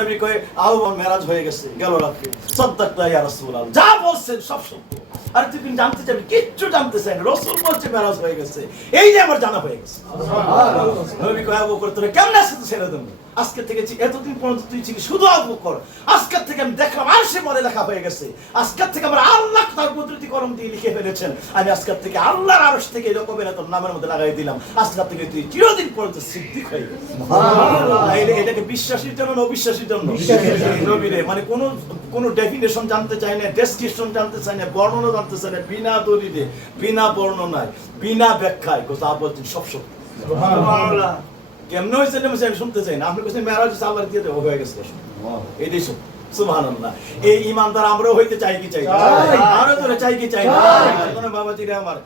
নবী কয় আবু বকর মেরাজ হয়ে গেছে গেল রাতে সাদ্দাকতা ইয়া রাসূলুল্লাহ যা বলছেন সব সত্য আর তুই জানতে চাবি কিচ্ছু জানতে চাই না রাসূল বলছে মেরাজ হয়ে গেছে এই যে আমার জানা হয়ে গেছে সুবহানাল্লাহ নবী কয় আবু বকর তোরে কেমন আছে তো ছেড়ে দেব আজকে থেকে এতদিন পর্যন্ত তুই ছিলি শুধু আবু বকর আজকে থেকে আমি দেখলাম আরশে মনে লেখা হয়ে গেছে আজকে থেকে আমার আল্লাহ তার কুদরতি কলম দিয়ে লিখে ফেলেছেন আমি আজকে থেকে আল্লাহর আরশ থেকে এরকম তোর নামের মধ্যে লাগাই দিলাম আজকে থেকে তুই চিরদিন পর্যন্ত সিদ্দিক হয়ে গেছিস সুবহানাল্লাহ এটাকে বিশ্বাসীর জন্য না অবিশ্বাসীর জন্য নবীরে মানে কোন ডেফিনেশন জানতে চাই না ডেসক্রিপশন জানতে চাই না বর্ণনা জানতে চাই না বিনা দলিলে বিনা বর্ণনায় বিনা ব্যাখ্যায় কথা বলছেন সব সত্য সুবহানাল্লাহ কেমন হয়েছে আমি শুনতে চাই না আপনি বলছেন মেরাজ আল্লাহর দিয়ে হয়ে গেছে এটাই সত্য সুবহানাল্লাহ এই ঈমানদার আমরাও হইতে চাই কি চাই না আরো তোরে চাই কি চাই না কোন বাবাজিরা আমার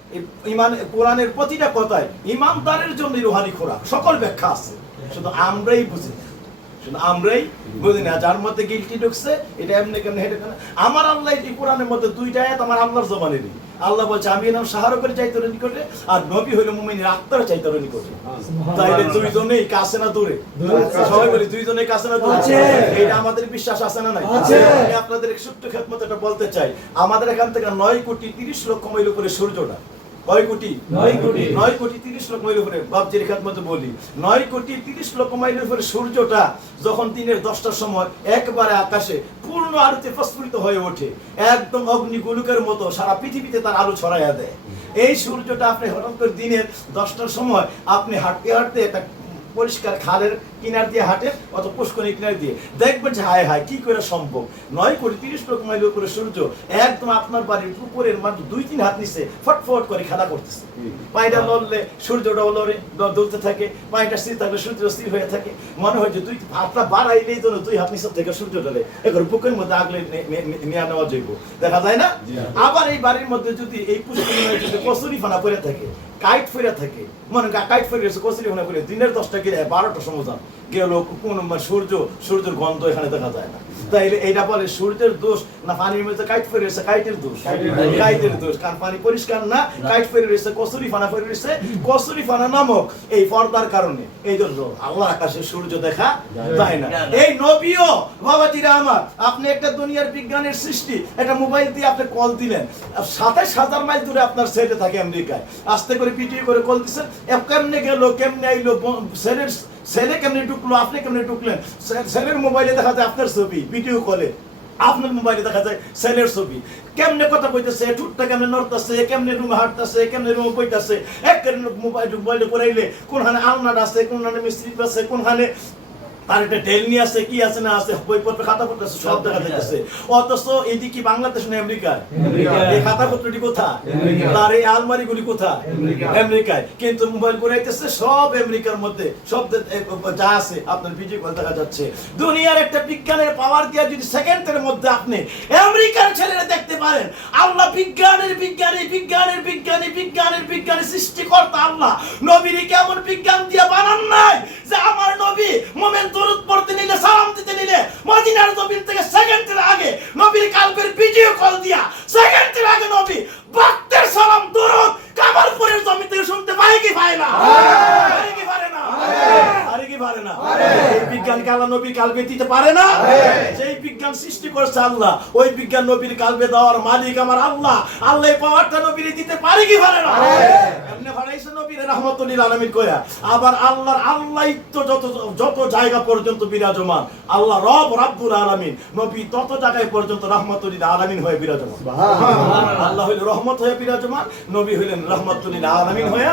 ঈমান কোরআনের প্রতিটা কথায় ঈমানদারের জন্য রূহানি খোরাক সকল ব্যাখ্যা আছে শুধু আমরাই বুঝি না যার মধ্যে গিলটি ঢুকছে এটা এমনি কেমন হেঁটে কেন আমার আল্লাহ এই কোরআনের মধ্যে দুইটা আয়াত আমার আল্লাহর জবানেরই আল্লাহ বলছে আমি নাম সাহারা করে চাইতে নিকটে আর নবী হইল মুমিনের আত্মার চাইতে নিকটে তাইলে দুইজনেই কাছে না দূরে সবাই বলি দুইজনেই কাছে না দূরে এটা আমাদের বিশ্বাস আছে না নাই আমি আপনাদের এক ছোট্ট খেদমত এটা বলতে চাই আমাদের এখান থেকে 9,30,00,000 মাইল উপরে সূর্যটা কয় কোটি 9,30,00,000 মাইল উপরে বাপজির খেদমতে বলি 9,30,00,000 মাইল উপরে সূর্যটা যখন দিনের 10টার সময় একবারে আকাশে পূর্ণ আলোতে প্রস্ফুটিত হয়ে ওঠে একদম অগ্নিগোলকের মতো সারা পৃথিবীতে তার আলো ছড়াইয়া দেয় এই সূর্যটা আপনি হঠাৎ করে দিনের 10টার সময় আপনি হাঁটতে হাঁটতে একটা পরিষ্কার খালের কিনার দিয়ে হাঁটে অত পুষ্করিণীর কিনার দিয়ে দেখবেন যে হায় হায় কি করে সম্ভব 9,30,00,000 মাইল উপরে সূর্য একদম আপনার বাড়ির উপরের মাত্র 2-3 হাত নিচে ফটফট করে খেলা করতেছে পায়টা লড়লে সূর্যটা লড়ে দুলতে থাকে পায়টা স্থির থাকলে সূর্য স্থির হয়ে থাকে মনে হয় যে দুই হাতটা বাড়াইলেই তো 2 হাত নিচে থেকে সূর্য ডলে এখন বুকের মধ্যে আগলে নিয়ে নেওয়া যাইব দেখা যায় না আবার এই বাড়ির মধ্যে যদি এই পুষ্করিণীর যদি কচুরি ফানা পড়ে থাকে কাইট ফেরা থাকে মনে কাইট ফেরে গেছে কচুরি ফানা পড়ে দিনের 10টা গিয়ে 12টার সময় যান গেল কোন সূর্যের গন্ধ এখানে দেখা যায় না তাইলে এটা বলে সূর্যের দোষ না পানির মধ্যে কাইট ফেরে রয়েছে কাইটের দোষ কাইটের দোষ কারণ পানি পরিষ্কার না কাইট ফেরে রয়েছে কচুরি ফানা ফেরে রয়েছে কচুরি ফানা নামক এই পর্দার কারণে এই জন্য আল্লাহ আকাশে সূর্য দেখা যায় না এই নবীও বাবাজিরা আমার আপনি একটা দুনিয়ার বিজ্ঞানের সৃষ্টি একটা মোবাইল দিয়ে আপনি কল দিলেন 27,000 মাইল দূরে আপনার ছেলে থাকে আমেরিকায় আস্তে করে পিটিয়ে করে কল দিচ্ছেন কেমনে গেল কেমনে আইলো ছেলে কেমনে ঢুকলো আপনি কেমনে ঢুকলেন ছেলের মোবাইলে দেখা যায় আপনার ছবি ভিডিও কলে আপনার মোবাইলে দেখা যায় ছেলের ছবি কেমনে কথা কইতেছে ঠুটটা কেমনে নড়তেছে কেমনে রুমে হাঁটতেছে কেমনে রুমে কইতাছে এক মোবাইলে করাইলে কোনখানে আলনাটা আছে কোনখানে মিস্ত্রি আছে কোনখানে তার একটা টেলনি আছে কি আছে না আছে বইপত্র খাতা পত্র আছে সব দেখা যাচ্ছে অথচ এটি কি বাংলাদেশ না আমেরিকায় এই খাতা পত্রটি কোথায় তার এই আলমারি গুলি কোথায় আমেরিকায় কিন্তু মোবাইল করে আইতেছে সব আমেরিকার মধ্যে সব যা আছে আপনার ভিডিও কল দেখা যাচ্ছে দুনিয়ার একটা বিজ্ঞানের পাওয়ার দিয়ে যদি সেকেন্ডের মধ্যে আপনি আমেরিকার ছেলেরা দেখতে পারেন আল্লাহ বিজ্ঞানের সৃষ্টিকর্তা আল্লাহ নবীর কেমন বিজ্ঞান দিয়ে বানান নাই যে আমার নবী মোমেন দরুদ পড়তে নিলে সালাম দিতে নিলে মদিনার জমিন থেকে সেকেন্ডের আগে নবীর কালবের ভিডিও কল দিয়া সেকেন্ডের আগে নবী ভক্তের সালাম দরুদ কামালপুরের জমিন থেকে শুনতে পায় কি পায় না পারে না এই বিজ্ঞান আল্লাহ নবীর কালবে দিতে পারে না যেই বিজ্ঞান সৃষ্টি করেছে আল্লাহ ওই বিজ্ঞান নবীর কালবে দেওয়ার মালিক আমার আল্লাহ আল্লাহ এই পাওয়ারটা নবীর দিতে পারে কি পারে না এমনি বানাইছে নবীর রাহমাতুল লিল আলামিন কইয়া আবার আল্লাহর আল্লাহইত্ব যত জায়গা পর্যন্ত বিরাজমান আল্লাহ রব্বুল আলামিন নবী তত জায়গায় পর্যন্ত রাহমাতুল লিল আলামিন হয়ে বিরাজমান সুবহানাল্লাহ আল্লাহ হইল রহমত হয়ে বিরাজমান নবী হইলেন রাহমাতুল লিল আলামিন হয়ে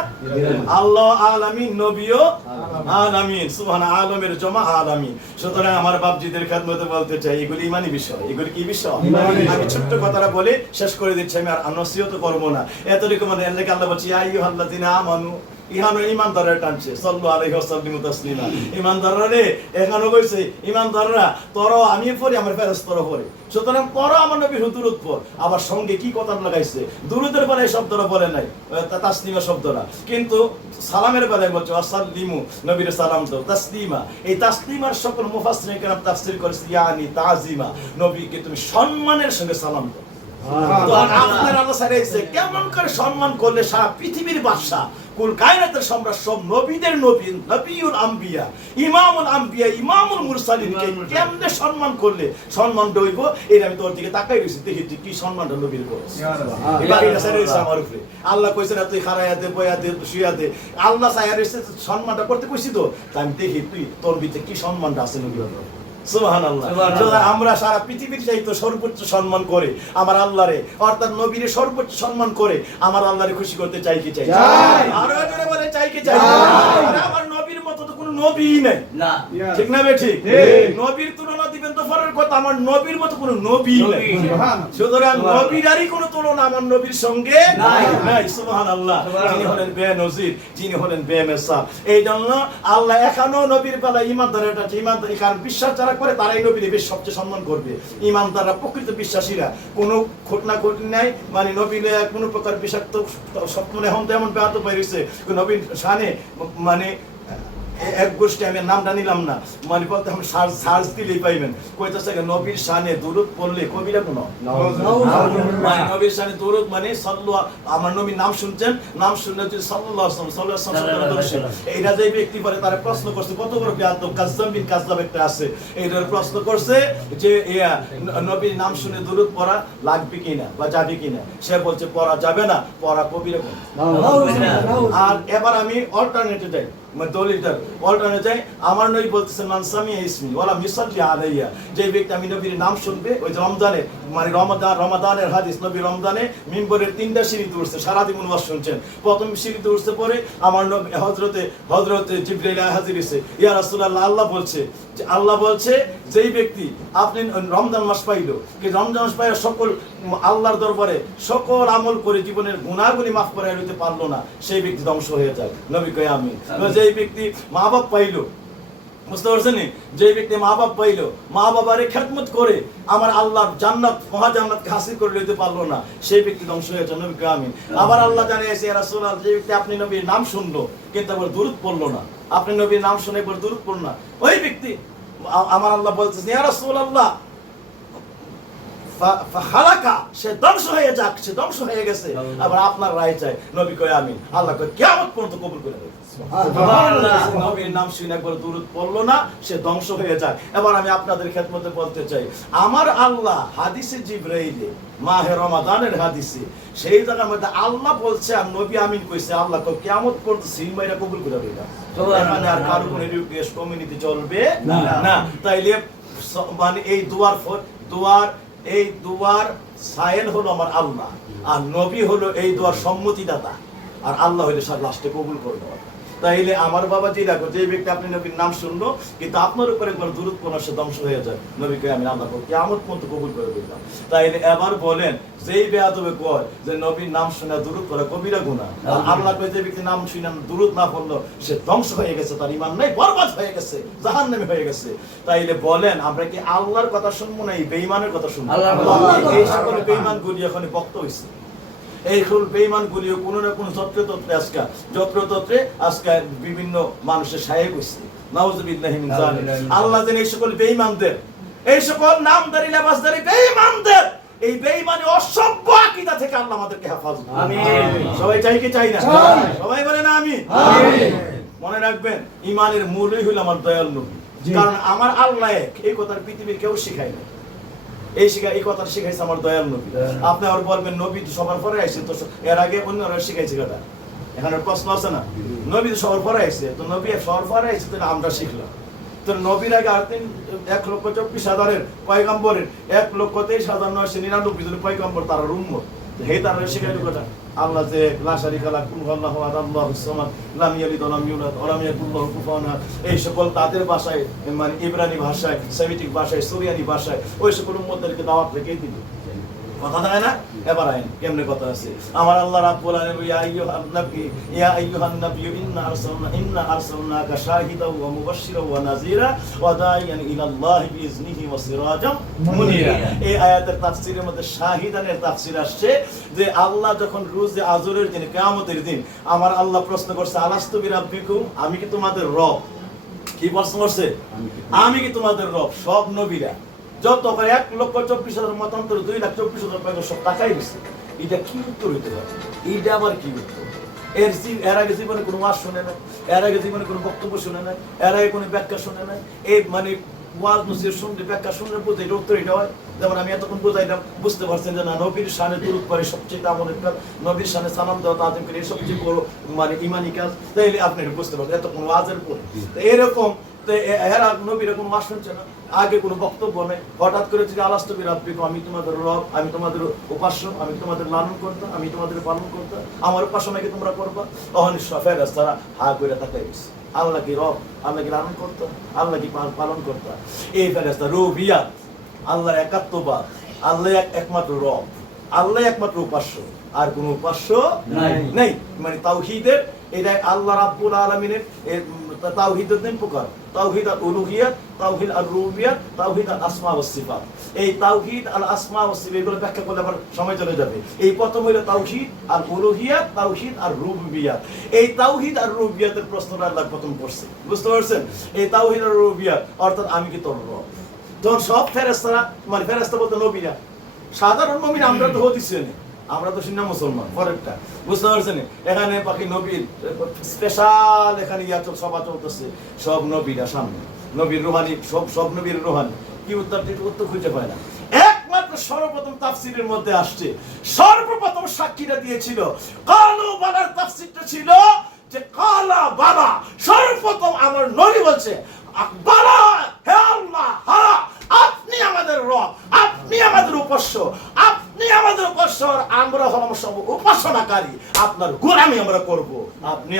আল্লাহ আলামিন নবীও আলামিন সুবহানাল্লাহ আলমের জমা আলামিন সুতরাং আমার বাপজিদের খেদমতে বলতে চাই এগুলি ইমানি বিষয় এগুলি কি বিষয় আমি ছোট্ট কথাটা বলে শেষ করে দিচ্ছি আমি আর নসিহত করব না এতটুকু মানে আল্লাহ বলছি ইয়া আইয়ুহাল্লাযিনা আমানু ইহানো ঈমানদাররা টানছে সাল্লাল্লাহু আলাইহি ওয়াসাল্লাম তাসলিমা ঈমানদাররা রে এখানে কইছে ঈমানদাররা তোরা আমি পড়ি আমার ফেরেশতারা পড়ে সুতরাং তোরা আমার নবীর দুরূদ পড় আবার সঙ্গে কি কথা লাগাইছে দুরূদের পরে এই শব্দটা বলে নাই তাসলিমা শব্দটা কিন্তু সালামের বেলায় বলছে আসসালিমু নবীর সালাম দাও তাসলিমা এই তাসলিমার সকল মুফাসসিরিন কেরাম তাফসীর করেছে ইয়ানি তাজিমা নবীকে তুমি সম্মানের সঙ্গে সালাম দাও তো আপনার আল্লাহ সারাইছে কেমন করে সম্মান করলে সারা পৃথিবীর বাদশা কুল কায়নাতের সম্রাট সব নবীদের নবী, নবিউল আম্বিয়া, ইমামুল আম্বিয়া, ইমামুল মুরসালিনকে কেমনে সম্মান করলে সম্মান দইব, এটা আমি তোর দিকে তাকাই রইছি, দেখি তুই কি সম্মানটা নবীর করছিস। এবার এটা ছেড়ে দিছে আমার উপরে। আল্লাহ কইছে না তুই খাড়াইয়া দে, বইয়া দে, শুইয়া দে। আল্লাহ চাইয়া রইছে সম্মানটা করতে কইছি তো, তাই আমি দেখি তুই তোর ভিতরে কি সম্মানটা আছে নবীর। সুবহানাল্লাহ। আমরা সারা পৃথিবীর চাইতে সর্বোচ্চ সম্মান করে আমার আল্লাহরে, অর্থাৎ নবীরে সর্বোচ্চ সম্মান করে আমার আল্লাহরে খুশি করতে চাই কি চাই? আরো জোরে বলে চাই কি চাই? আমার নবীর মতো তো কোনো নবীই নাই, ঠিক না বে ঠিক? নবীর তুলনা দিবেন তো পরের কথা, আমার নবীর মতো কোনো নবী নাই। সুতরাং নবীরই কোনো তুলনা আমার নবীর সঙ্গে নাই। সুবহানাল্লাহ। যিনি হলেন বেনজির, যিনি হলেন বেমিসাল। এই জন্য আল্লাহ এখনো নবীর বেলায় ইমানদারেরা, ইমানদারি কারণ বিশ্বাস যারা করে তারাই নবীর বেশ সবচেয়ে সম্মান করবে। ইমানদাররা প্রকৃত বিশ্বাসীরা কোনো ঘটনা ঘটে নাই, মানে নবীর কোনো প্রকার বিষাক্ত স্বপ্ন এখন তো এমন ব্যাহত পাইছে নবীর শানে, মানে এক গোষ্ঠী আমি নামটা নিলাম না, মানে বলতে আমি সার্চ দিলেই পাইবেন, কইতেছে নবীর শানে দুরূদ পড়লে কবিরা কোন নবীর শানে দুরূদ মানে সাল্লাল্লাহু, আমার নবীর নাম শুনছেন, নাম শুনলে যদি সাল্লাল্লাহু আলাইহি ওয়াসাল্লাম এইটা যে ব্যক্তি পারে তারা প্রশ্ন করছে, কত বড় বেয়াদব কাযযাব বিন কাযযাব একটা আছে, এইটার প্রশ্ন করছে যে নবীর নাম শুনে দুরূদ পড়া লাগবে কিনা বা যাবে কিনা, সে বলছে পড়া যাবে না, পড়া কবিরা কোন। আর এবার আমি অল্টারনেটে যাই, দলিলটার অল্টারনেট যাই, আমার নবী বলতেছেন মান সামিয়া ইসমি ওয়ালা মিসাল্লি আলাইয়া, যে ব্যক্তি আমি নবীর নাম শুনবে, ওই যে রমজানে, মানে রমাদানের হাদিস, নবী রমজানে মিম্বরের 3টা সিঁড়িতে উঠছে, সারাদিন ওয়াজ শুনছেন, প্রথম সিঁড়িতে উঠতে পরে আমার নবী হযরতে জিবরাইল হাজির হইছে, ইয়া রাসূলুল্লাহ, আল্লাহ বলছে যেই ব্যক্তি আপনি রমজান মাস পাইলো, কি রমজান মাস পাইয়া সকল আল্লাহর দরবারে সকল আমল করে জীবনের গুনাহগুলি মাফ করে নিতে পারলো না, সেই ব্যক্তি ধ্বংস হয়ে যায়। নবী কয় আমিন। যেই ব্যক্তি মা বাপ পাইলো, বুঝতে পারছেন, যে ব্যক্তি মা বাপ পাইলো, মা বাবারে খেদমত করে আমার আল্লাহর জান্নাত, মহা জান্নাতকে হাসিল করে নিতে পারলো না, সেই ব্যক্তি ধ্বংস হয়ে যায়। নবী কয় আমিন। আবার আল্লাহ জানিয়েছে ইয়া রাসূলুল্লাহ, যে ব্যক্তি আপনি নবীর নাম শুনলো কিন্তু আবার দুরূদ পড়লো না, আপনি নবীর নাম শুনে পর দুরূদ পড়লো না, ওই ব্যক্তি আমার আল্লাহ বলতেছে ইয়া রাসূলুল্লাহ ফাহালাকা, সে ধ্বংস হয়ে যাক, সে ধ্বংস হয়ে গেছে। আবার আপনার রায় চাই। নবী কয় আমিন। আল্লাহ কয় কিয়ামত পর্যন্ত কবুল করে দেবে। সুবহানাল্লাহ। নবীর নাম শুনে একবার দুরূদ পড়লো না, সে ধ্বংস হয়ে যায়। এবার আমি আপনাদের খেদমতে বলতে চাই, আমার আল্লাহ হাদিসে জিবরাইলে, মাহে রমাদানের হাদিসে, সেই জায়গার মধ্যে আল্লাহ বলছে আর নবী আমিন কইছে, আল্লাহ কয় কিয়ামত পর্যন্ত সিলমাইরা কবুল করে দেবে। এখানে আর কারো কোনো রিকোয়েস্ট কমিউনিটি চলবে না। তাইলে মানে এই এই দুয়ার সায়েল হলো আমার আল্লাহ, আর নবী হলো এই দুয়ার সম্মতিদাতা, আর আল্লাহ হইলে সব লাস্টে কবুল করবে। তাইলে আমার বাবা জি রাখো, যে ব্যক্তি আপনি নবীর নাম শুনলো কিন্তু আপনার উপরে একবার দুরূদ পড়া, সে ধ্বংস হয়ে যায়। নবীকে আমি আল্লাহ কিয়ামত পর্যন্ত কবুল করে দিলাম। তাইলে এবার বলেন, যেই বেয়াদবে কয় যে নবীর নাম শুনে দুরূদ পড়া কবিরা গুনাহ, আল্লাহ কয় যে ব্যক্তি নাম শুনে দুরূদ না পড়লো সে ধ্বংস হয়ে গেছে, তার ঈমান নাই, বরবাদ হয়ে গেছে, জাহান্নামী হয়ে গেছে। তাইলে বলেন আমরা কি আল্লাহর কথা শুনবো না এই বেঈমানের কথা শুনবো? এই সকল বেঈমানগুলি এখন বক্ত হইছে, এই সকল বেঈমানগুলিও কোনো না কোনো যত্রতত্রে আজকে বিভিন্ন মানুষের সাহেব হইছে। নাউযুবিল্লাহি মিন যালিক। আল্লাহ যেন এই সকল বেঈমানদের, এই সকল নামদারি লেবাসদারি বেঈমানদের, এই বেঈমানি অসভ্য আকীদা থেকে আল্লাহ আমাদেরকে হেফাজত করুন। আমিন। সবাই চাই কি চাই না? সবাই বলেন আমিন। আমিন। মনে রাখবেন, ঈমানের মূলই হলো আমার দয়াল নবী, কারণ আমার আল্লাহ এক, এই কথা পৃথিবীর কেউ শেখায় না। এই কথা শিখাইছে আমার দয়াল নবী। আপনি আর বলবেন নবী তো সবার পরে আইছে, তো এর আগে অন্যরা শিখাইছে কথা, এখানে প্রশ্ন আছে না? নবী তো সবার পরে আইছে, তো নবী সবার পরে আইছে, তো আমরা শিখলাম। তো নবীর আগে আর 1,24,000 পয়গম্বরের 1,23,999 জন পয়গম্বর তারা উম্মত, হে তারা শিখাইলো কথা আল্লাহ যে লা শারিকা লাহু কুল হুয়াল্লাহু আহাদ আল্লাহুস সামাদ লাম ইয়ালিদ ওয়া লাম ইউলাদ ওয়া লাম ইয়াকুল লাহু কুফুওয়ান আহাদ। এই সকল তাদের ভাষায়, মানে ইব্রানি ভাষায়, সেমিটিক ভাষায়, সুরিয়ানি ভাষায় ওই সকল উম্মতদেরকে দাওয়াত রেখে দিল। কথা থাকে না? এবার আইন কেমনে কথা আছে? আমার আল্লাহ রাব্বুল আলামিন ইয়া আইয়ুহান নাবী ইন্না আরসালনাকা শাহিদাও ওয়া মুবাশশিরাও ওয়া নাযীরা ওয়া দাঈয়ান ইলাল্লাহি বিইজনিহি ওয়া সিরাজাম মুনীরা। এই আয়াতের তাফসীরের মধ্যে শাহিদানের তাফসীর আসছে যে আল্লাহ যখন রোজে আজরের দিন, কিয়ামতের দিন, আমার আল্লাহ প্রশ্ন করছে আলাস্তু বিরাব্বিকুম, আমি কি তোমাদের রব? কি প্রশ্ন করছে? আমি কি তোমাদের রব? সব নবীরা যত 1,24,000 মতান্তর 2,24,000 সব টাকাই দিচ্ছে। এটা কি উত্তর হইতে পারে? এইটা আবার কি উত্তর? এর আগে জীবনে কোনো ওয়াজ শুনে নাই, এর আগে জীবনে কোনো বক্তব্য শুনে নাই, এর আগে কোনো ব্যাখ্যা শুনে নাই। এই মানে ওয়াজ নসিহত শুনলে, ব্যাখ্যা শুনলে বুঝে এটা উত্তর এটা হয়। যেমন আমি এতক্ষণ বুঝাইলাম, বুঝতে পারছেন যে না, নবীর শানে দুরূদ পড়ে সবচেয়ে আমলের কাজ, নবীর শানে সালাম দেওয়া তাজিম করে সবচেয়ে বড় মানে ইমানি কাজ। তাইলে আপনি এটা বুঝতে পারছেন এতক্ষণ ওয়াজের পরে। এরকম এরা নবীরা কোনো ওয়াজ শুনছে না, আগে কোনো বক্তব্য নেই, হঠাৎ করে যদি আলাস্তু বিরাব্বিকুম, আমি তোমাদের রব, আমি তোমাদের উপাস্য, আমি তোমাদের লালন করতাম, আমি তোমাদের পালন করতাম, আমার উপাসনাকে তোমরা করবা। অহনি ফেরেশতারা হা করে তাকাই গেছে, আল্লাহ কি রব, আল্লাহ কি লালন করতাম, আল্লাহ কি পালন করতাম। এই ফেরেশতা রুবিয়াত, আল্লাহর একাত্মবাদ, আল্লাহ একমাত্র রব, আল্লাহ একমাত্র উপাস্য, আর কোন উপাস্য নাই। মানে তাওহীদের এটা আল্লাহ রাব্বুল আলামিনের তাওহীদের তিন প্রকার: তাওহীদ আল উলুহিয়াত, তাওহীদ আর রুবিয়াত, তাওহীদ আল আসমা ওয়াস সিফাত। এই তাওহীদ আল আসমা ওয়াস সিফাত এগুলো ব্যাখ্যা করলে আবার সময় চলে যাবে। এই প্রথম হলো তাওহীদ আর উলুহিয়াত, তাওহীদ আর রুবিয়াত। এই তাওহীদ আর রুবিয়াতের প্রশ্নটা আল্লাহ প্রথম করছে, বুঝতে পারছেন? এই তাওহীদ আর রুবিয়াত অর্থাৎ আমি কি তোর রব। তখন সব ফেরেশতারা, মানে ফেরেশতা বলতে নবীরা, সাধারণ মুমিন আমরা তো হদিসে নেই, আমরা তো শুনলাম মুসলমান, পরেরটা বুঝতে পারছেন? এখানে বাকি নবীর স্পেশাল এখানে সভা চলতেছে, সব নবীরা সামনে, নবীর রুহানি, সব নবীর রুহানি। কি উত্তর খুঁজে পায় না। একমাত্র সর্বপ্রথম তাফসীরের মধ্যে আসছে, সর্বপ্রথম সাক্ষীরা দিয়েছিল কালু বালার তাফসীরটা ছিল যে কালা বালা। সর্বপ্রথম আমার নবী বলছে বালা, হে আল্লাহ, হ্যাঁ আপনি আমাদের রব, আপনি আমাদের উপাস্য, আপনি আমাদের উপাস্য, আমরা হলাম সব উপাসনাকারী, আপনার গোলামি আমরা করব। আপনি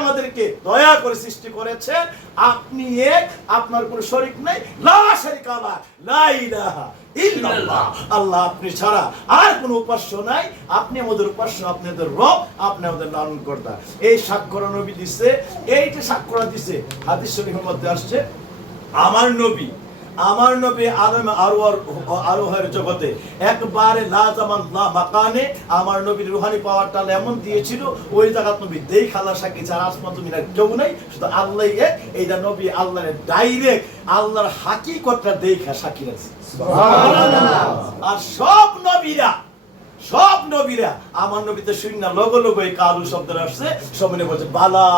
আমাদেরকে দয়া করে সৃষ্টি করেছেন, আপনি এক, আপনার কোনো শরীক নাই, লা শারিকা লাহ, লা ইলাহা ইল্লাল্লাহ, আল্লাহ আপনি ছাড়া আর কোনো উপাস্য নাই, আপনি আমাদের উপাস্য, আপনাদের রব, আপনি আমাদের লালন কর্তা। এই সাক্ষ্য নবী দিছে, এইটা সাক্ষ্য দিছে হাদিস শরীফের মধ্যে আসছে। আমার নবী আলম আরোহের জগতে একবারে লাজামান লা মাকানে আমার নবীর রুহানি পাওয়ারটা এমন দিয়েছিল, ওই জায়গা নবী দেই খালা সাক্ষী ছাড়া আসমা তুমি না কেউ নাই, শুধু আল্লাহ এক। এইটা নবী আল্লাহর ডাইরেক্ট আল্লাহর হাকিকতটা দেখা সাক্ষী রাখছে। আর সব নবীরা আমার নবীতে শূন্য লোগো এই কালু শব্দটা আসছে, সব বলছে বালা।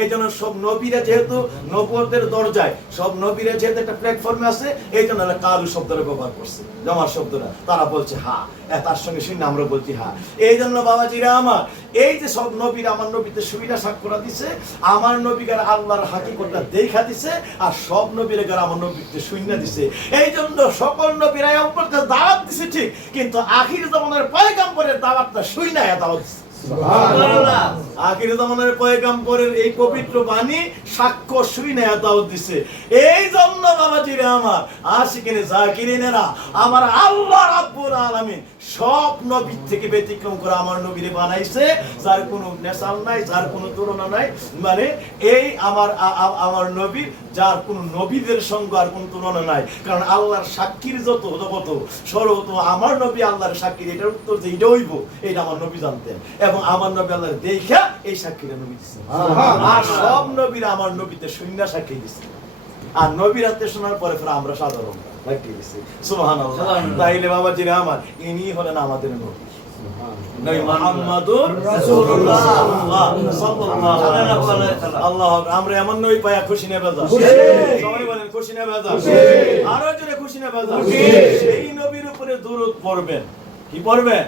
এই জন্য সব নবীরা যেহেতু নবুয়তের দরজায়, সব নবীরা যেহেতু একটা প্ল্যাটফর্মে আছে, এই জন্য কালু শব্দটা ব্যবহার করছে, জমার শব্দটা। তারা বলছে হা, তার সঙ্গে শূন্য আমরা বলছি হা। এই জন্য বাবাজিরা আমার, এই যে সব নবীরা আমার নবীতে সুবিধা সাক্ষরা দিছে, আমার নবীকার আল্লাহর হাকিকতটা দেখা দিছে, আর সব নবীরা আমার নবীতে শূন্য দিছে। এই জন্য সকল নবীরা দাওয়াত দিছে ঠিক, কিন্তু আখির জামানের পয়গম্বরের দাওয়াতটা শূন্য দাওয়াত দিছে। আখির জামানের পয়গম্বরের এই পবিত্র বাণী সাক্ষ্য শুনে দাওয়াত দিছে। এই জন্য বাবাজিরা আমার, আশিকিনে জাকিরিনেরা, আমার আল্লাহ রাব্বুল আলামিন সব নবী থেকে ব্যতিক্রম করে আমার নবীরে বানাইছে, যার কোনো নেশাল নাই, যার কোনো তুলনা নাই। মানে এই আমার নবীর, যার কোনো নবীদের সঙ্গে আর কোনো তুলনা নাই। কারণ আল্লাহর সাক্ষীর যত সর্বত আমার নবী আল্লাহর সাক্ষীর, এটার উত্তর যে এটা হইব, এটা আমার নবী জানতেন, এবং আমার নবী আল্লাহর দেখা এই সাক্ষীরা নবী দিচ্ছে। আর সব নবীরা আমার নবীতে শূন্য সাক্ষী দিচ্ছে, আর নবীর হাতে শোনার পরে আমরা সাধারণ সাক্ষী দিচ্ছি। সুবহানাল্লাহ। তাইলে বাবা জিরা আমার, ইনি হলেন আমাদের নবী, নবী মুহাম্মদুর রাসূলুল্লাহ সাল্লাল্লাহু আলাইহি আল্লাহ। আমরা এমন নবী পায়া খুশি না বেজা? সবাই বলেন খুশি না বেজা? আরো জোরে খুশি না বেজা? সেই নবীর উপরে দরুদ পড়বেন। কি পড়বেন?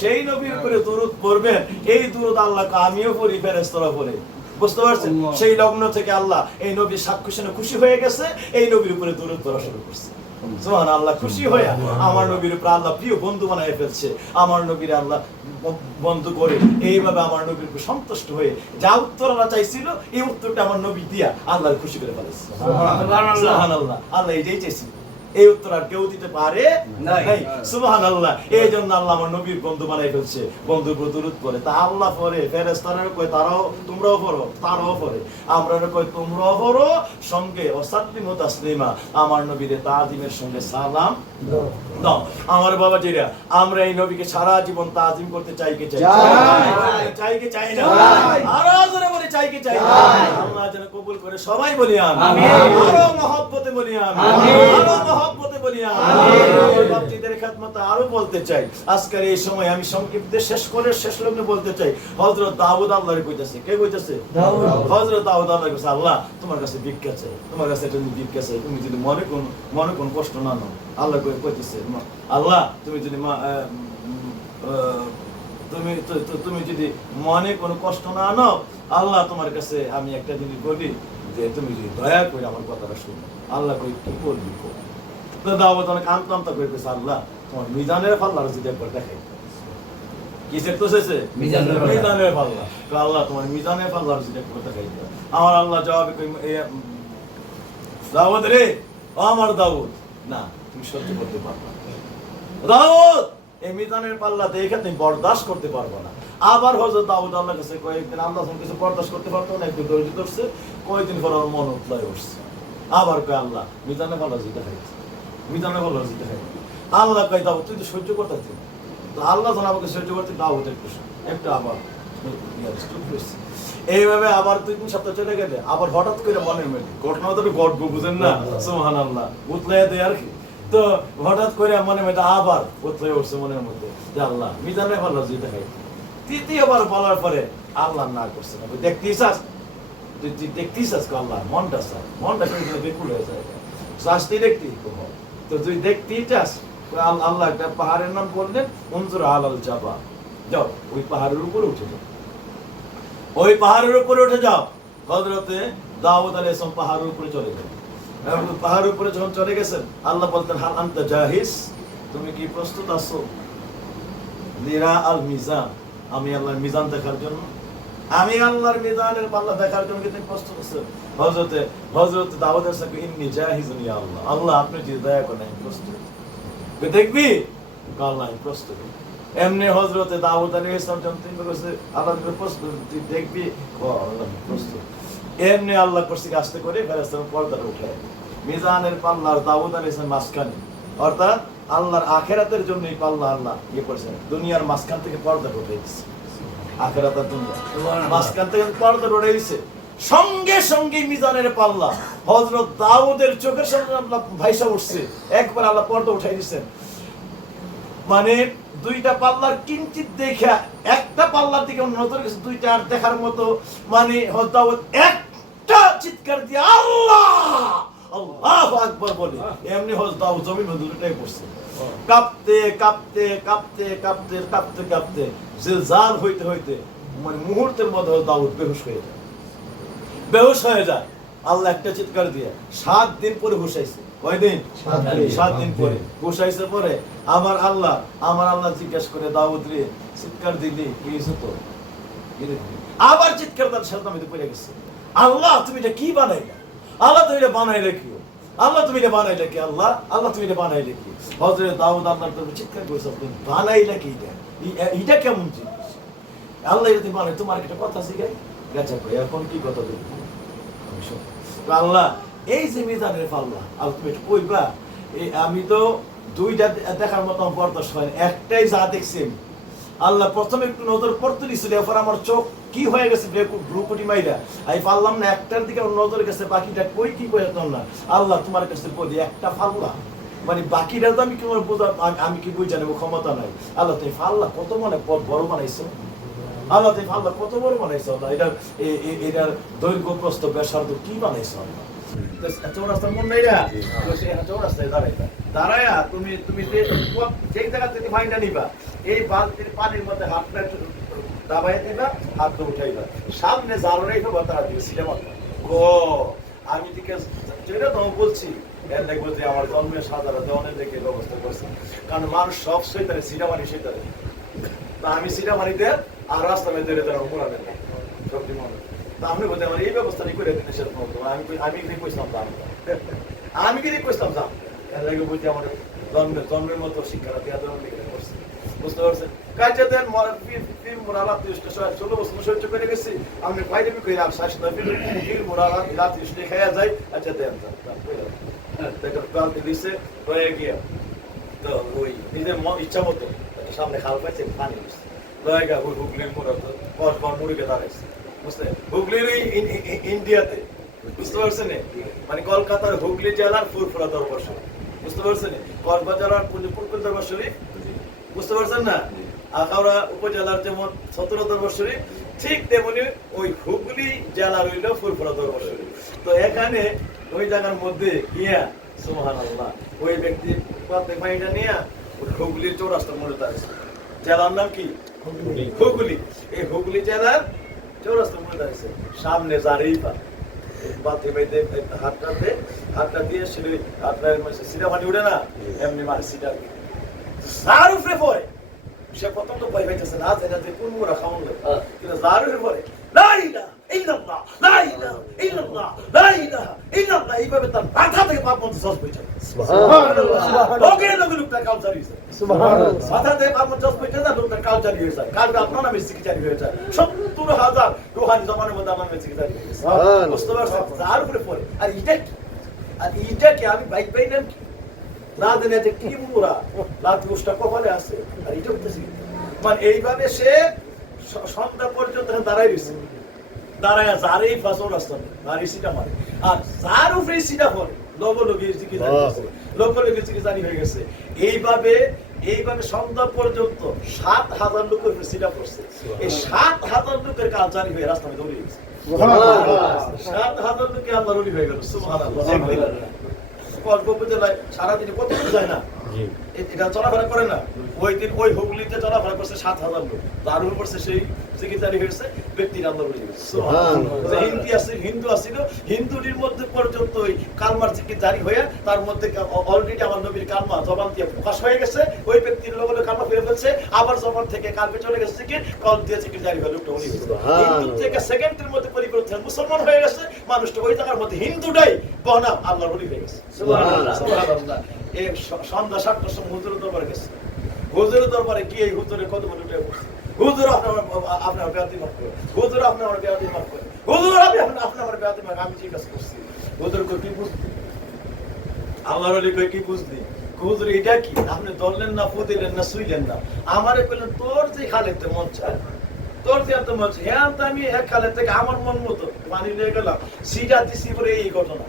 সেই নবীর উপরে দরুদ পড়বেন। এই দরুদ আল্লাহকে আমিও পড়ি, ফেরেশতারা পড়ে। বুঝতে পারছেন? সেই লগ্ন থেকে আল্লাহ এই নবীর সাক্ষ্য শুনে খুশি হয়ে গেছে, এই নবীর উপরে দরুদ পড়া শুরু করছে। সুবহানাল্লাহ। খুশি হয়ে আমার নবীর উপরে আল্লাহ প্রিয় বন্ধু বানায় ফেলছে। আমার নবীর আল্লাহ বন্ধু করে এইভাবে আমার নবীর উপর সন্তুষ্ট হয়ে যা উত্তর আল্লাহ চাইছিল, এই উত্তরটা আমার নবী দিয়া আল্লাহর খুশি করে ফেলেছে। সুবহানাল্লাহ। আল্লাহ এইটাই চাইছিল, এই উত্তর আর কেউ দিতে পারে নাই। সুবহানাল্লাহ। এই জন্য আল্লাহ আমার নবীর বন্ধু বানাই ফেলছে, বন্ধুর উপর দরুদ পড়ে। তা আল্লাহ পড়ে, ফেরেশতারা কয় তারাও, তোমরাও পড়ো, তারাও পড়ে, আমরা কয় তোমরাও পড়ো, সঙ্গে ওয়াসাল্লিমু তাসলিমা, আমার নবীর তাজিমের সঙ্গে সালাম দাও। আমার বাবাজিরা, আমরা এই নবীকে সারা জীবন তাজিম করতে চাই কি চাই? চাই কি চাই না? আরো জোরে বলে চাই কি চাই? আল্লাহ যেন কবুল করে, সবাই বলি আমিন। আরো মহব্বতে বলি আমিন। আরো মহব্বতে বলি বলি বাপজিদের খেদমতে আরো বলতে চাই, আজকের এই সময় আমি সংক্ষিপ্তে শেষ লগ্নে বলতে চাই, হযরত দাউদ আল্লাহর কইতাছে, কে কইতাছে? হযরত দাউদ আল্লাহর কাছে, আল্লাহ তোমার কাছে ভিক্ষা চাই, তোমার কাছে একটা ভিক্ষা চাই, তুমি যদি মনে কোন কষ্ট না নাও। আল্লাহ কইতেছে, আল্লাহ তুমি যদি তুমি যদি মনে কোনো কষ্ট না আনো, আল্লাহ তোমার কাছে আমি একটা জিনিস বলি, যে তুমি যদি দয়া করে আমার কথাটা শুনো। আল্লাহ কই কি বলবি? তো দাউদ অনেক আমতা কইতেছে, আল্লাহ তোমার মিজানের পাল্লার যদি একবার দেখাই। কি চেকতেছে? মিজানের পাল্লা। তো আল্লাহ তোমার মিজানের পাল্লার যদি একবার দেখাই। আমার আল্লাহ জবাবে কই, দাউদ রে, ও আমার দাউদ, না তুমি সহ্য করতে পারবে না দাউদ, এই মিজানের পাল্লা দেখে তুমি বরদাস্ত করতে পারবে না। আবার হযরত দাউদ আল্লাহর কাছে কয়েকদিন আল্লাহ কিছু বরদাস্ত করতে পারতো না, একটু ধৈর্য ধরছে, কয়েকদিন পর ওর মন উতলায় উঠছে। আবার কয় আল্লাহ মিজানের পাল্লা যেটা খাইছে, মিজানের পাল্লা যেটা খাইছে। আল্লাহ কয় দাউদ তুই তো সহ্য করতে পারছিস না। তো আল্লাহ যখন আমাকে সহ্য করতে, দাউদ একটু আবার এইভাবে আবার 2-3 সপ্তাহ চলে গেলে আবার হঠাৎ করে মনের মধ্যে ঘটনা তো ঘটবো, বুঝেন না? সুবহানাল্লাহ, উতলায় দেয় আর কি। তো হঠাৎ করে মনের মধ্যে আবার উতলায় উঠছে মনের মধ্যে, যে আল্লাহ মিজানের পাল্লা যেটা খাইছে। তৃতীয়বার বলার পরে আল্লাহ না করছে না। দেখতেই চাস, তুই দেখতেই চাস, আল্লাহ মনটা চাস, মনটা কিন্তু বেকুল হয়ে যায়, চাষতেই দেখতেই। তো তুই দেখতেই চাস, আল্লাহ একটা পাহাড়ের নাম বললেন, উনজুর আলাল জাবা, যাও ওই পাহাড়ের উপরে উঠে যাও, ওই পাহাড়ের উপরে উঠে যাও। হযরতে দাউদ আলাইহিস সালাম পাহাড়ের উপরে চলে গেলেন। পাহাড়ের উপরে যখন চলে গেছেন, আল্লাহ বলতেন, হাল আনতা জাহিজ, তুমি কি প্রস্তুত আছো লিরা আল মিজান, আমি আল্লাহর মিজান দেখার জন্য, আমি আল্লাহর মিজানের পাল্লা দেখার জন্য কি তুমি প্রস্তুত আছো? হযরতে দাউদ আলাইহিস সালাম, ইন্নী জাহিজুন ইয়া আল্লাহ, আল্লাহ আপনি যদি দয়া করেন আমি প্রস্তুত। দেখবি? আল্লাহ আমি প্রস্তুত। এমনি হযরতে দাউদ আলাইহিস সালাম যখন তিনি বলেছে আল্লাহ তুমি প্রস্তুত, তুই দেখবি, ও আল্লাহ প্রস্তুত। এমনি আল্লাহ করছে আস্তে করে ফেরেশতার পর্দাটা উঠায়, মিজানের পাল্লার দাউদ আলাইহিস সালাম মাঝখানে, অর্থাৎ আল্লাহর আখিরাতের জন্য এই পাল্লা আল্লাহ করেছেন, দুনিয়ার মাঝখান থেকে পর্দাটা উঠে দিয়েছে। আখিরাত আর দুনিয়া মাঝখান থেকে পর্দাটা উঠে দিয়েছে। সঙ্গে সঙ্গে মিজানের পাল্লা হযরত দাউদের চোখের সামনে আল্লাহ ভাইসা উঠছে, একবার আল্লাহ পর্দা উঠাই দিয়েছেন। মানে দুইটা পাল্লার কিঞ্চিত দেখা একটা পাল্লার দিকে নজর গেছে, দুইটা আর দেখার মতো, মানে দাউদ একটা চিৎকার দিয়ে আল্লাহ আল্লাহু আকবার বলে এমনি দাউদ জমিন দুটোটাই পড়ছে। কাঁপতে কাঁপতে কাঁপতে কাঁপতে কাঁপতে কাঁপতে জিলজাল হইতে হইতে মানে মুহূর্তের মধ্যে দাউদ বেহুশ হয়ে যায়, বেহুশ হয়ে যায়। আল্লাহ একটা চিৎকার দিয়ে 7 দিন পরে হুশাইছে। কয়দিন? 7 দিন পরে হুশাইছে। পরে আমার আল্লাহ জিজ্ঞাসা করে, দাউদ রে চিৎকার দিলি কি হয়েছে তো? আবার চিৎকার তার সাথে আমি পড়ে গেছে, আল্লাহ তুমি এটা কি বানাইলা? আল্লাহ তুমি এটা বানাইলে কি? আল্লাহ তুমি এটা বানাইলে কি? আল্লাহ তুমি এটা বানাইলে কি? হযরত দাউদ আল্লাহর কাছে চিৎকার করেছে, তুমি বানাইলে কি? এটা কেমন জিনিস? আল্লাহ এটা তুমি বানাই, তোমার একটা কথা শিখাই গেছে, এখন কি কথা বলবো? আল্লাহ এই যে মিজানের পাল্লা, আল্লাহ তুমি একটু কইবা, আমি তো দুইটা দেখার মতো বরদাস্ত হয় না, একটাই যা দেখছি। আল্লাহ প্রথমে একটু নজর পড়তে দিছিল, এরপর আমার চোখ কি হয়ে গেছে, ভ্রুকুটি মাইরা আমি পারলাম না, একটার দিকে নজর গেছে, বাকিটা কই কি করতাম না। আল্লাহ তোমার কাছে বলি, একটা পাল্লা, মানে বাকিটা তো আমি কি বোঝা, আমি কি বুঝে নেবো ক্ষমতা নাই। আল্লাহ তুমি পাল্লা কত মানে বড় বানাইছো, আল্লাহ তুমি পাল্লা কত বড় বানাইছো, আল্লাহ এটার দৈর্ঘ্য প্রস্থ ব্যাসার্ধ কি বানাইছো আল্লাহ? চৌরাস্তার মন নাই, চৌরাস্তায় দাঁড়ায়া তুমি যেই জায়গা থেকে ফাইনটা নিবা, এই বালতির পানির মধ্যে হাতটা দাবাই দিবা, হাতটা উঠাইবা, সামনে জাল রেখে তারা দিবে সিনেমা। আমি দিকে যেটা তোমাকে বলছি, এর দেখবো যে আমার জন্মের সাজারা দেওয়ানের দেখে ব্যবস্থা করছে, কারণ মানুষ সব সইতারে সিনেমানি সইতারে, আমি সিনেমানিতে আর রাস্তা মেয়ে তারা উপরাবে না সত্যি মনে। আপনি বলতে আমার এই ব্যবস্থা করে দিতে সেরকম আমি কি কইছিলাম, আমি কি কইছিলাম যা বুঝতে আমার জন্মের মতো শিক্ষাটা দেওয়া করছে, বুঝতে পারছেন? কাজে দেন মোরালা 16 বছর সহ্য করে গেছি আমি, বাইরে কই আর 60 মোরালা রাত খাইয়া যাই। আচ্ছা দেন দিছে হয়ে গিয়া, তো ওই নিজের ইচ্ছা মতো সামনে খাল পাইছে, পানি দিচ্ছে লয়ে গা হুগলির মোড়া পর মুড়িকে দাঁড়াইছে, বুঝতে হুগলির ইন্ডিয়াতে, বুঝতে পারছেন? মানে কলকাতার হুগলি জেলার ফুরফুরা দরবার বুঝতে পারছেন? কক্সবাজার পুরকুল দরবার শরীফ বুঝতে পারছেন না? আখাউড়া উপজেলার যেমন 17 দরবার শরীফ, ঠিক তেমনি ওই হুগলি জেলার হইল ফুরফুরা দরবার শরীফ। তো এখানে ওই জায়গার মধ্যে গিয়া সুবহানাল্লাহ ওই ব্যক্তি প্রত্যেক মাইন্ডা নিয়ে হুগলির চৌরাস্তা মোড়ে দাঁড়িয়েছে। জেলার নাম কি? হুগলি। এই হুগলি জেলার চৌরাস্তা মোড়ে দাঁড়িয়েছে। সামনে জারিফা বাতি বাইতে হাতটা দিয়ে সিধা পানি উঠে না, এমনি মারে সিধা যার উপরে পড়ে। সে প্রথম তো ভয় পাইতেছে না, যে কোন মোড়া খাওয়ান লাগে, কিন্তু যার উপরে পড়ে লা ইলাহা ইল্লাল্লাহ, লা ইলাহা ইল্লাল্লাহ, লা ইলাহা ইল্লাল্লাহ, এইভাবে তার মাথা থেকে পাপ মধ্যে জজ পড়ে যায়। সুবহানাল্লাহ। লগে লগে লোকটা কাল জারি হয়ে যায়। সুবহানাল্লাহ। মাথা থেকে পাপ মধ্যে জজ পড়ে যায়, লোকটা কাল জারি হয়ে যায়। কালটা আপনার নামে জিকির জারি হয়ে যায়। 70,000 রুহানি জমানের মধ্যে আমার নামে জিকির জারি হয়ে গেছে। বুঝতে পারছেন? যার উপরে পড়ে। আর এইটা কি আমি বাইক পাইলাম কি না দেন, যে কি মুরা লাত গোষ্ঠটা কপালে আছে। আর এটা হচ্ছে মানে এইভাবে সে সন্ধ্যা পর্যন্ত দাঁড়াই রয়েছে, দাঁড়ায় যারেই ফাঁসো রাস্তা বাড়ি সিটা মারে। আর যার উপরে সিটা পড়ে লগে জিকির জানি হয়ে গেছে। এইভাবে সন্ধ্যা পর্যন্ত 7,000 লোকের উপরে সিটা পড়ছে। এই 7,000 লোকের কাজ জারি হয়ে রাস্তা মধ্যে দৌড়িয়ে গেছে। 7,000 লোকে আল্লাহর ওলি হয়ে গেল। সুবহানাল্লাহ। উপজেলায় সারাদিনে কত যায় না, এটা চলাফেরা করে না। ওই দিন ওই হুগলিতে চলাফেরা করছে 7,000 লোক, তার উপর পড়ছে সেই জিকিরদারি হয়েছে ব্যক্তির আল্লাহ বলে গেছে। হিন্দু আসছিল, হিন্দুটির মধ্যে পর্যন্ত ওই কালমার জিকির জারি হয়ে তার মধ্যে অলরেডি আমার নবীর কালমা জবান দিয়ে প্রকাশ হয়ে গেছে। ওই ব্যক্তির লোক কালমা ফিরে ফেলছে, আবার জবান থেকে কালবে চলে গেছে জিকির, কল দিয়ে জিকির জারি হয়ে লোকটা উনি গেছে। হিন্দু থেকে সেকেন্ডের মধ্যে পরিবর্তন মুসলমান হয়ে গেছে। মানুষটা ওই জায়গার মধ্যে হিন্দুটাই বনাম আল্লাহর ওলি হয়ে গেছে। সুবহানাল্লাহ। এই সন্ধ্যা 7টার সময় হুজুরের দরবারে গেছে। হুজুরের দরবারে গিয়ে এই হুজুরের কত মনে উঠে পড়ছে, হুজুর আপনার বেয়াদবি মাফ করে, হুজুর আপনি আমার বেয়াদবি মাফ করে, হুজুর আপনি আমার বেয়াদবি মাফ, আমি ঠিক কাজ করছি। হুজুর কই কি বুঝলি? আল্লাহর ওলি কই কি বুঝলি? হুজুর এটা কি আপনি ধরলেন না, ফু দিলেন না, শুইলেন না, আমারে বললেন তোর যে খালেতে মন চায়, তোর যে এত মন চায়, হ্যাঁ আমি এক খালে থেকে আমার মন মতো পানি নিয়ে গেলাম, সিটা দিছি বলে এই ঘটনা।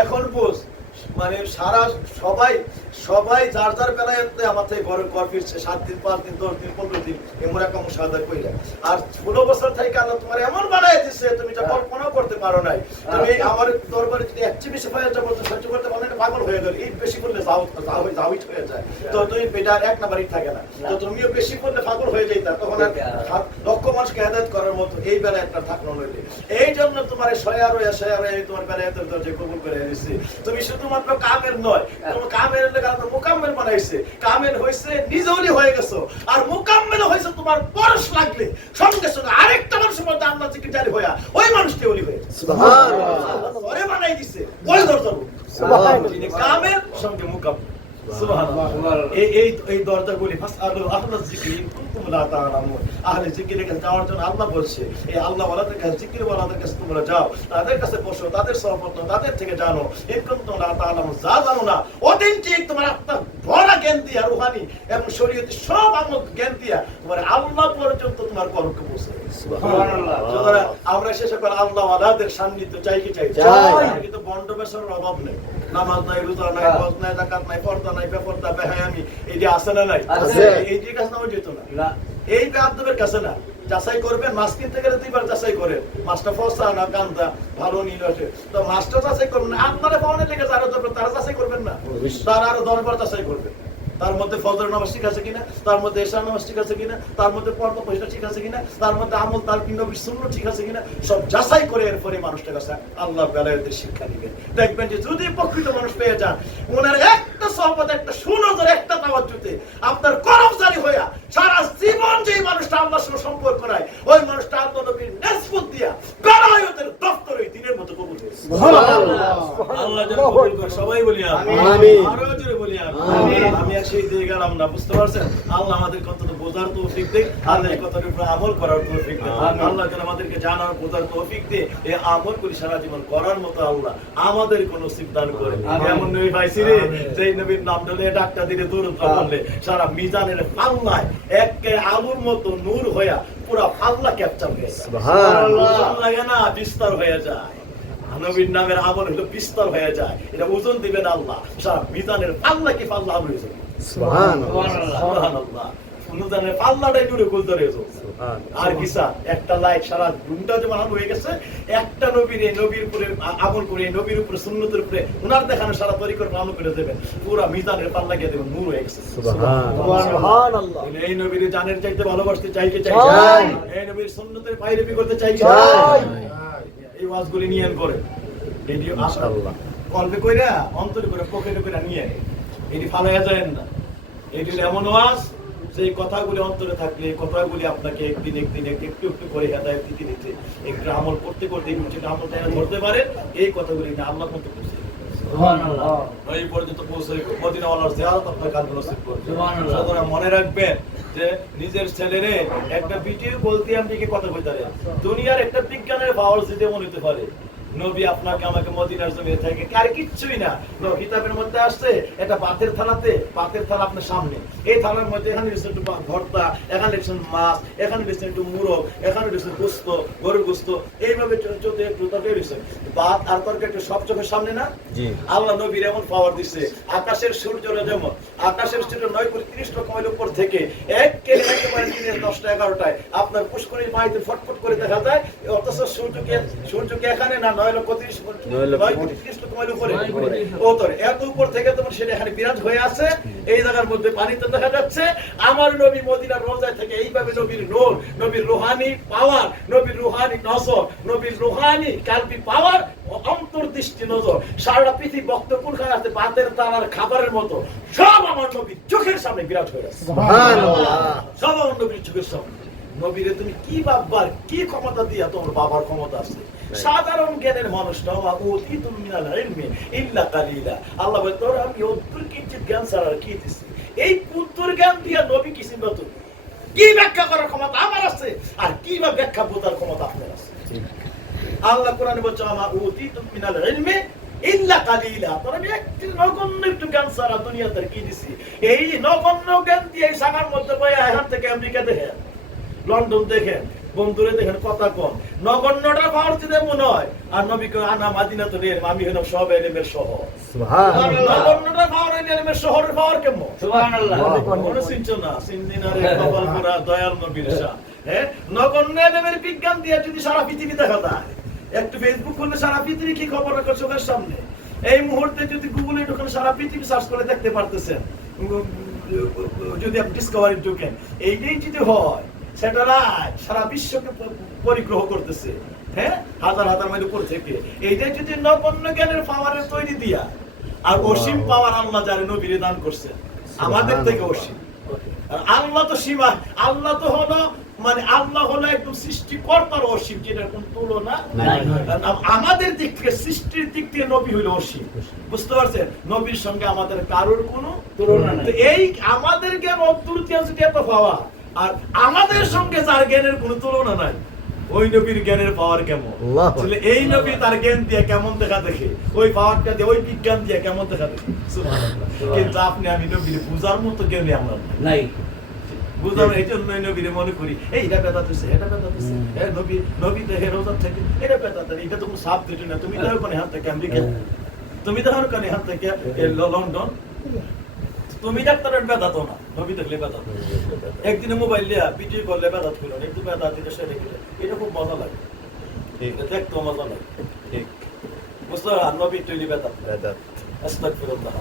এখন বুঝ মানে সারা সবাই যার যার বেলায় আমার থেকে ঘর ফিরছে 7 দিন 5 দিন 10 দিন 15 দিন এমন একটা মুশাহাদা কইরা। আর 16 বছর থেকে আল্লাহ তোমার এমন বানায় দিচ্ছে তুমি যা কল্পনা করতে পারো নাই। তুমি আমার দরবারে যদি একচি বেশি হয়ে যাবে তো সহ্য করতে পারলে না, পাগল হয়ে গেল। এই বেশি করলে যাওই হয়ে যায়, তো তুমি এটা এক নাম্বারই থাকে না। তো তুমিও বেশি করলে পাগল হয়ে যাইতা, তখন আর লক্ষ মানুষকে হেদায়েত করার মতো এই বেলা একটা থাকলো নইলে। এই জন্য তোমার শয়া তোমার বেলায় দরজা কবুল করে দিয়েছে। তুমি শুধুমাত্র কামের নয়, তোমার কামের কারণে মুকাম্মেল বানাইছে। কামেল হইছে নিজেই হয়ে গেছো, আর মুকাম্মেল হইছে তোমার পরশ লাগলে সঙ্গে সঙ্গে আরেকটা মানুষের মধ্যে আল্লাহ জিকির জারি হইয়া ওই মানুষটি ওলি হয়ে সুবহানাল্লাহ। ওরে বানাই দিছে ওই দরজা সুবহানাল্লাহ, যিনি কামেল সঙ্গে মুকাম্মেল সুবহানাল্লাহ। এই দরজাগুলি ফাসআলু আহলা যিকরি কুনতুম লা তা'লামুন, আহলে যিকিরের কাছে যাওয়ার জন্য আল্লাহ বলছে এই আল্লাহ ওয়ালাদের কাছে, যিকির ওয়ালাদের কাছে তোমরা যাও, তাদের কাছে বসো, তাদের সহবত তাদের থেকে জানো। ইন কুনতুম লা তা'লামুন, যা জানো না অথেন্টিক তোমার আত্মা ভরা জ্ঞান দিয়া রুহানি এবং শরীয়তি সব আমল জ্ঞান দিয়া তোমার আল্লাহ পর্যন্ত তোমার কলকে পৌঁছে সুবহানাল্লাহ। সুতরাং আমরা শেষে করে আল্লাহ ওয়ালাদের সান্নিধ্য চাই কি চাই? কিন্তু বন্ড বেশার অভাব নেই, নামাজ নাই, রোজা নাই, হজ নাই, যাকাত নাই, পর্দা নাই, বেপর্দা, বেহায়ামি, এই যে আছে না নাই? এই যে কাজ নাও যেত না, এই বেআদবের কাছে না। যাচাই করবেন, মাছ কিনতে গেলে 2বার যাচাই করেন, মাছটা ফসা না গান্দা, ভালো নীল আছে, তো মাছটা যাচাই করবেন না। আপনারা পাওয়ার লেগে যারা ধরবেন তারা যাচাই করবেন না, তারা আরো 10বার যাচাই করবেন। তার মধ্যে ফজর নামাজ ঠিক আছে কিনা, তার মধ্যে এশার নামাজ ঠিক আছে কিনা, তার মধ্যে পর্দা পয়সা ঠিক আছে কিনা, তার মধ্যে আমল তার নবীর সুন্নাহ ঠিক আছে কিনা, সব যাচাই করে এরপরে মানুষটার কাছে আল্লাহ বেলায়েতের শিক্ষা দিবেন। দেখবেন যে যদি প্রকৃত মানুষ পেয়ে যান, ওনার একটা সহবত, একটা সুনজর, একটা তাওয়াজ্জুতে আপনার করম জারি হইয়া সারা জীবন যেই মানুষটা আল্লাহর সঙ্গে সম্পর্ক নাই, ওই মানুষটা আল্লাহ নবীর নিসবত দিয়া বেলায়েতের দফতরে দিনের মতো কবুল হয়েছে। সুবহানাল্লাহ। আল্লাহ যেন কবুল করে, সবাই বলি আমিন, আরো জোরে বলি আমিন। আমি সেই দিয়ে গেলাম না, বুঝতে পারছেন? আল্লাহ আমাদের কত বোঝার তৌফিক দেয়, আল্লাহ কতর উপর আমল করার তৌফিক দেয়। আল্লাহ যেন আমাদেরকে জানার বোঝার তৌফিক দেয়, এই আমল করি সারা জীবন করার মতো আল্লাহ আমাদের কোন নসিব দান করে। এমন নবী পাইছি রে, যেই নবীর নাম ধরে ডাকটা দিলে দূরত্ব বললে সারা মিজানের পাল্লায় একে আলুর মতো নূর হইয়া পুরা পাল্লা ক্যাপচার হয়ে যায়। সুবহানাল্লাহ। লাগে না বিস্তার হয়ে যায়। নবীর নামের আমল হলো বিস্তর হয়ে যায়, এটা ওজন দিবেন আল্লাহ, সারা মিজানের পাল্লা কি পাল্লা হয়ে যাবে। সুবহানাল্লাহ সুবহানাল্লাহ, মিজানের পাল্লাটাই জুড়ে খুলতে রয়েছে। আর কিসা একটা লাইট সারা দুনিয়াটা যে বানানো হয়ে গেছে, একটা নবীর উপরে আমল করে, নবীর উপরে সুন্নতের উপরে উনার দেখানো সারা তরিকর আমল করে দেবেন, পুরা মিজানের পাল্লা গিয়ে দেবেন, নূর হয়ে গেছে। সুবহানাল্লাহ। এই নবীর জানের চাইতে ভালোবাসতে চাই কে চাই? এই নবীর সুন্নতের পায়রাবি করতে চাই কে? এই ওয়াজগুলি নিয়ে করে এটি মাশাআল্লাহ কলবে কইরা অন্তরে করে পকেটে করে নিয়ে এটি ফালাইয়া যায় না। এটি এমন ওয়াজ যে কথাগুলি অন্তরে থাকলে, কথাগুলি আপনাকে একদিন একটু একটু করে হেদায়েত দিতে দিতে একটু আমল করতে করতে যেটা আমলটা ধরতে পারে, এই কথাগুলি আল্লাহ পর্যন্ত পৌঁছে সুবহানাল্লাহ, এই পর্যন্ত পৌঁছে মদিনাওয়ালার জিয়ারত আপনার কাছে নসিব করবে। সুতরাং মনে রাখবেন যে নিজের ছেলেরে একটা ভিডিও বলতে আপনি কি কথা কইতারে, দুনিয়ার একটা বিজ্ঞানের পাওয়ার যদি মনে হতে পারে, নবী আপনাকে আমাকে মদিনার জমিনে থেকে আর কিচ্ছুই না, কিতাবের মধ্যে আসছে এটা পাতের থালাতে, পাতের থালা আপনার সামনে, এই থালার মধ্যে এখানে রয়েছে একটু ভর্তা, এখানে রয়েছে মাছ, এখানে রয়েছে একটু মুরগ, এখানে রয়েছে গোস্ত, গরুর গোস্ত, এইভাবে চলতে একটু তরকারি রয়েছে, ভাত আর তরকারি একটু সব চোখের সামনে না। আল্লাহ নবীর এমন পাওয়ার দিচ্ছে, আকাশের সূর্যরা যেমন, আকাশের সূর্য 9:30 লক্ষ মাইল উপর থেকে একেবারে দিনের 10টা 11টায় আপনার পুষ্করিণীর পানিতে ফটফট করে দেখা যায়, অথচ সূর্যকে এখানে না 9:30 লক্ষ মাইল উপরে, এত উপর থেকে তোমার সেটা এখানে বিরাজ হয়ে আছে, এই জায়গার মধ্যে পানিতে দেখা যাচ্ছে। আমার নবী মদিনার রওজায় থেকে এইভাবে নবীর নূর, নবীর রুহানি পাওয়ার, নবীর রুহানি নজর, নবীর রুহানি কালবি পাওয়ার, অন্তর্দৃষ্টি নজর, সারা পৃথিবী বক্তব্য আছে ভাতের তালার খাবারের মতো, সব আমার নবীর চোখের সামনে বিরাজ হয়ে আছে। সুবহানাল্লাহ, সব আমার নবীর চোখের সামনে। নবীরে তুমি কি বাবার কি ক্ষমতা দিয়া, তোমার বাবার ক্ষমতা আছে। সাধারণ জ্ঞানের মানুষটা ওয়াউতিতুম মিনাল ইলমি ইল্লা কালিলা, আল্লাহ বলে তোর আমি অদ্ভুত কিঞ্চিত জ্ঞান ছাড়া আর কি দিছি, এই পুত্তর জ্ঞান দিয়া নবী কি চিন্তা, তুমি কি ব্যাখ্যা করার ক্ষমতা আমার আছে, আর কি বা ব্যাখ্যা বোঝার ক্ষমতা আপনার আছে। আল্লাহ কোরআনে বলছে আমা ওয়াউতিতুম মিনাল ইলমি ইল্লা কালিলা, তোর আমি একটু নগণ্য একটু জ্ঞান ছাড়া দুনিয়াতে কি দিছি, এই নগণ্য জ্ঞান দিয়ে এই সাগার মধ্যে বই এখান থেকে আমেরিকা দেখেন, লন্ডন দেখেন, বন্ধুরে দেখেন, কথা কম নগণ্যটা পাওয়ার দিতে মনে হয়, আর নবী কয় আনা মাদিনাতুল ইলম, আমি হলাম সব ইলমের শহর। সুবহানাল্লাহ, নগণ্যটা পাওয়ার ইলমের শহরের পাওয়ার কেমন? সুবহানাল্লাহ, কোন চিন্তা না সিনদিনারে কপাল পুরা দয়াল নবীর শান। হ্যাঁ, নগণ্য ইলমের বিজ্ঞান দিয়ে যদি সারা পৃথিবী দেখা যায়, একটু ফেসবুক খুললে সারা পৃথিবী কি খবর রাখে চোখের সামনে, এই মুহূর্তে যদি গুগলে ঢোকেন সারা পৃথিবী সার্চ করে দেখতে পারতেছেন, যদি আপনি ডিসকভারি ঢোকেন, এইটাই যদি হয় স্যাটেলাইট সারা বিশ্বকে পরিগ্রহ করতেছে, হ্যাঁ, হাজার হাজার মাইল উপর থেকে, এইটাই যদি নগণ্য জ্ঞানের পাওয়ারের তৈরি দিয়া, আর অসীম পাওয়ার আল্লাহ যারে নবীরে দান করছে আমাদের থেকে অসীম। আর আল্লাহ তো সীমা, আল্লাহ তো হলো মানে আল্লাহ হলো একদম সৃষ্টিকর্তার অসীম, যেটার কোন তুলনা নাই। আমাদের দিক থেকে সৃষ্টির দিক থেকে নবী হইল অসীম, বুঝতে পারছেন? নবীর সঙ্গে আমাদের কারোর কোনো তুলনা নাই। এই আমাদের জ্ঞান অদ্ভুত যদি এত পাওয়া, আর আমাদের সঙ্গে যার জ্ঞানের কোনো তুলনা নাই, ওই নবীর জ্ঞানের পাওয়ার কেমন? এই নবী তার জ্ঞান দিয়ে কেমন দেখা দেখে, ওই পাওয়ারটা দিয়ে, ওই বিজ্ঞান দিয়ে কেমন দেখা দেখে। সুবহানাল্লাহ, কিন্তু আপনি আমি নবীর পূজার মতো জ্ঞানী আমরা নাই, বুঝলাম। এই জন্য নবীরে মনে করি এইটা বেদা দিচ্ছে, এটা বেদা দিচ্ছে, নবী নবী দেখে রোজার থেকে এটা বেদা দেয়, এটা তো কোনো সাপ দিতে না। তুমি দেখো কোনে হাত থেকে আমেরিকা, তুমি দেখো কোনে হাত থেকে লন্ডন, তুমি ডাক্তারের বেদাত না, নবী দেখলে বেদাত। একদিনে মোবাইল লিয়া ভিডিও করলে বেদাত করলো, একটু বেদাত দিলে সেটা গেলে, এটা খুব মজা লাগে, দেখতেও মজা লাগে, ঠিক বুঝতে পারো? নবী তৈরি বেদাত, আস্তাগফিরুল্লাহ।